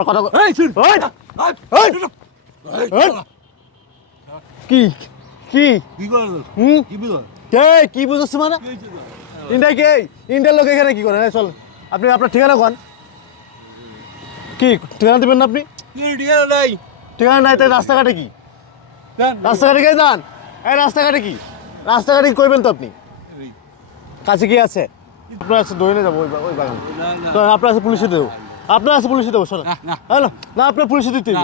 ক- এই শুন। ওই! ওই! ওই! কি? কি? কি কি বুঝো? কে? কি বুঝছ মানে? ইন্ডিয়া কে? ইন্ডিয়ার লোক এখানে কি করে এই চল। আপনি আপনার ঠিকানা কোন? কি? ঠিকানা দিবেন না আপনি? কি নাই? ঠিকানা নাই তাই রাস্তাঘাটে কি? রাস্তাঘাটে কে যান। এই রাস্তাঘাটে কি? রাস্তাঘাটে কি করবেন তো আপনি? কাছে কি আছে? আপনার আছে দই নিয়ে যাব ওই বাগান। আপনার আছে পুলিশে দেবো। আপনার আছে পুলিশে দেবো শোনো না, না। হ্যালো? না আপনার পুলিশে দিতে না,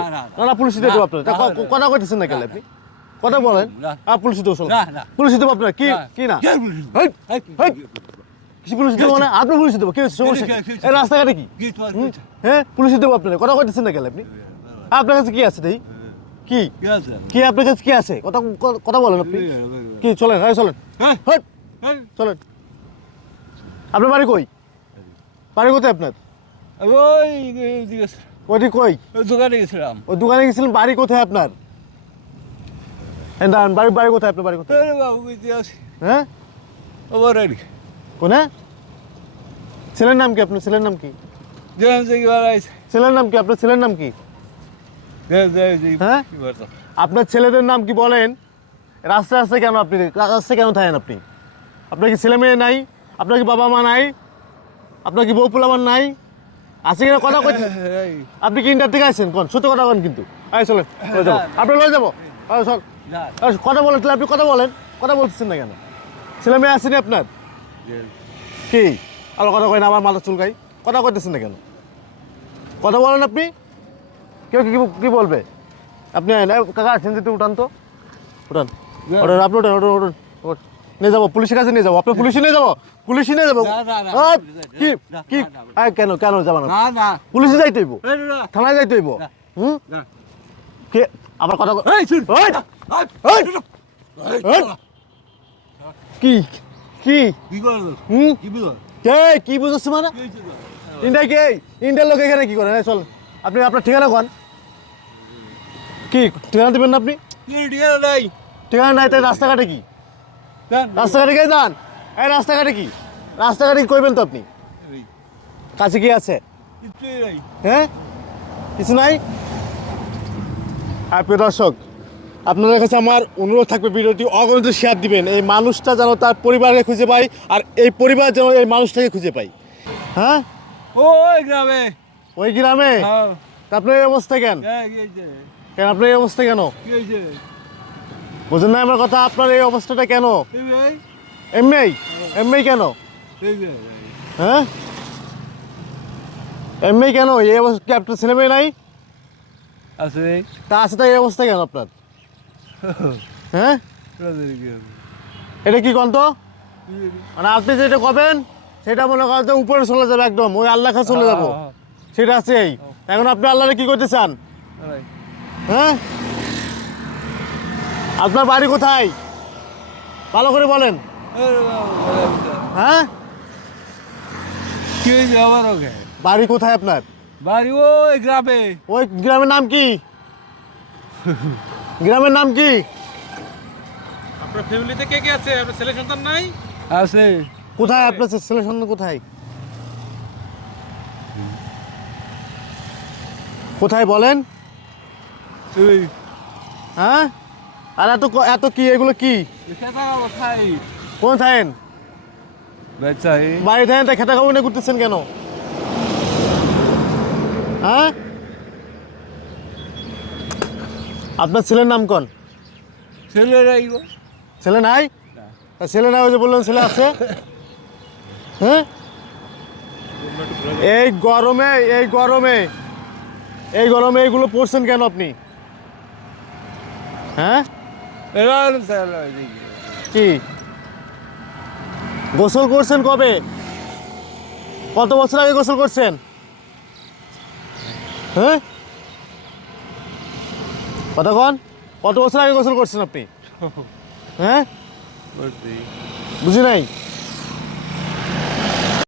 না, পুলিশে দেবো আপনার। কথা কইতেছেন না কেন আপনি? কথা বলেন। আর পুলিশে দেবো শোনো না, না। পুলিশে দেবো আপনার? কি কি না? কে পুলিশে দেবো? না আপনি পুলিশে দেবো কি সমস্যা? এই রাস্তাঘাটে? হ্যাঁ পুলিশে দেবো আপনার। কথা কইতেছেন না কেন আপনি? আপনার কাছে কি আছে কি? কি আপনার কাছে কি আছে? কথা কথা বলেন আপনি। কি চলেন চলেন। চলেন। আপনার বাড়ি কই? বাড়ি কোথায় আপনার? ওই ওইটি কই? দোকানে গেছিলাম। ওই দোকানে গেছিলেন বাড়ি কোথায় আপনার? দাঁড়ান, বাড়ি বাড়ি কোথায় আপনার বাড়ি কোথায়? বাবু হ্যাঁ? কোনে? ছেলের নাম কি আপনার? ছেলের নাম কি? ছেলের নাম কি? আপনার ছেলের নাম কি? হ্যাঁ? আপনার ছেলেদের নাম কি বলেন? রাস্তায় রাস্তায় কেন আপনি রাস্তায় কেন থাকেন আপনি? আপনার কি ছেলে মেয়ে নাই? আপনার কি বাবা মা নাই? আপনার কি বউ পোলামান নাই? আছে কিনা কথা কই আপনি কি ইন্টার থেকে আসছেন কোন? সত্য কথা কোন কিন্তু? আয় চলেন লয়ে যাব। আপনি লয়ে যাব। আয় চল। কথা বলেন তাহলে আপনি কথা বলেন। কথা বলতেছেন না কেন? ছেলে মেয়ে আসেনি আপনার? কি? আবার কথা কয় না আবার মাথা চুলকাই। কথা কইতেছেন না কেন? কথা বলেন আপনি। কেউ কি কি বলবে? আপনি কাকা আছেন যদি উঠান তো। উঠান। আপনি উঠান উঠান উঠান উঠ। নিয়ে যাব পুলিশের কাছে নিয়ে যাব। আপনার পুলিশে নিয়ে যাব? পুলিশে নিয়ে যাব? কি কি? কেন কেন যাব না? পুলিশে যাইতে হইব? থানায় যাইতে হইব? হুম? কে? আবার কথা ক-! কি? হুম? কি কে? বুঝছ মানে? ইন্ডিয়া কে? ইন্ডিয়ার লোক এখানে কি করে? চল। আপনি আপনার ঠিকানা কোন? কি? ঠিকানা দিবেন না আপনি? ডিয়া নাই? ঠিকানা নাই তাই রাস্তাঘাটে কি? রাস্তাঘাটে কে যান। এই রাস্তাঘাটে কি? রাস্তাঘাটে কি করবেন তো আপনি কাছে কি আছে? হ্যাঁ? কিছু নাই? আর প্রিয় দর্শক আপনাদের কাছে আমার অনুরোধ থাকবে ভিডিওটি অগণিত শেয়ার দিবেন। এই মানুষটা যেন তার পরিবারকে খুঁজে পাই আর এই পরিবার যেন এই মানুষটাকে খুঁজে পাই হ্যাঁ? ওই গ্রামে। ওই গ্রামে? হ্যাঁ। আপনার এই অবস্থা কেন? হ্যাঁ, কেন আপনার এই অবস্থা কেন? বুঝেন না আমার কথা? আপনার এই অবস্থাটা কেন? এমনি এমনি কেন? হ্যাঁ? এমনি কেন? এই অবস্থা কি আপনার ছেলে মেয়ে নাই? আছে। তা আছে তাই এই অবস্থা কেন আপনার? হ্যাঁ? এটা কি কন তো মানে আপনি যেটা কবেন সেটা মনে করেন যে উপরে চলে যাবে একদম ওই আল্লাহ কাছে চলে যাব। সেটা আছে এই এখন আপনি আল্লাহরে কি করতে চান? হ্যাঁ? আপনার বাড়ি কোথায়? ভালো করে বলেন। হ্যাঁ? কি আবার ওকে বাড়ি কোথায় আপনার? বাড়ি ওই গ্রামে ওই গ্রামের নাম কি? গ্রামের নাম কি? আপনার ফ্যামিলিতে কে কে আছে? আপনার ছেলে সন্তান নাই? আছে। কোথায় আপনার ছে- ছেলে সন্তান কোথায়? কোথায় বলেন? হ্যাঁ? আর এত এত কি? এগুলো কি? কোন থাকেন বাড়ি থাকেন তা খেতা খাব না করতেছেন কেন? হ্যাঁ? আপনার ছেলের নাম কোন? ছেলেরাই গো ছেলে নাই? ছেলে নাই ওই যে বললেন ছেলে আছে? হ্যাঁ? এই গরমে এই গরমে এই গরমে এইগুলো পড়ছেন কেন আপনি? হ্যাঁ? কি? গোসল করছেন কবে? কত বছর আগে গোসল করছেন? হ্যাঁ? কতক্ষণ কত বছর আগে গোসল করছেন আপনি? হ্যাঁ? বুঝি নাই?